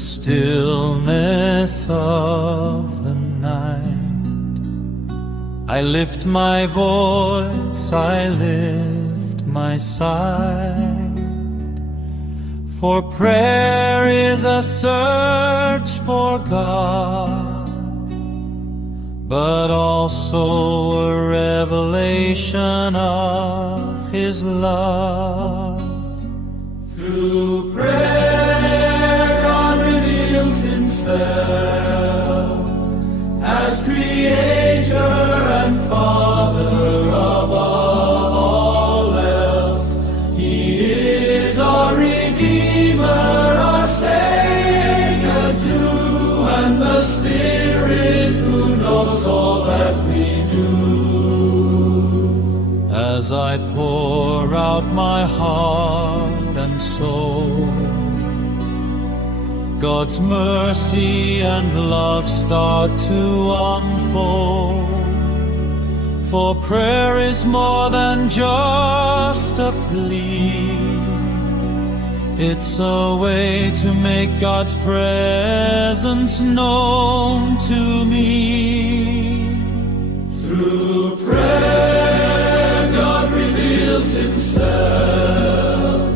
stillness of the night, I lift my voice, I lift my sight, for prayer is a search for God, but also a revelation of His love. Through prayer, God reveals Himself as Creator and Father above all else. He is our Redeemer, our Savior too, and the Spirit who knows all that we do. As I pour out my heart and soul, God's mercy and love start to unfold. For prayer is more than just a plea, it's a way to make God's presence known to me. Through prayer, God reveals Himself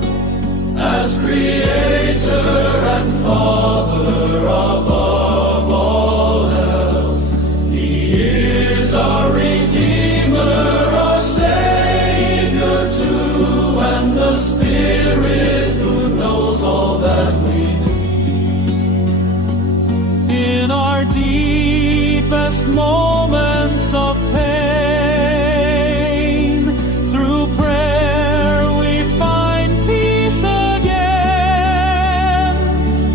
as Creator and Father above all else. He is our Redeemer, our Savior too, and the Spirit who knows all that we do. In our deepest moments of pain, through prayer we find peace again.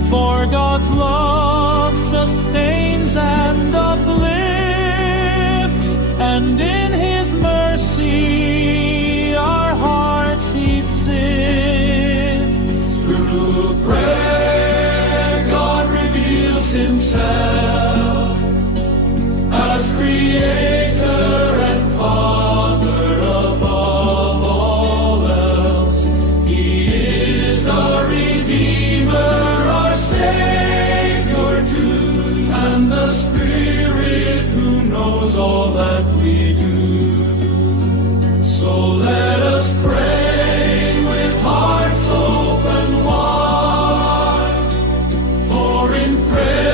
For God's love sustains and uplifts, and in His mercy our hearts He sifts. Through prayer, God reveals Himself as Creator and Father above all else. He is our Redeemer, our Savior too, and the Spirit who knows all that we do. So let us pray with hearts open wide, for in prayer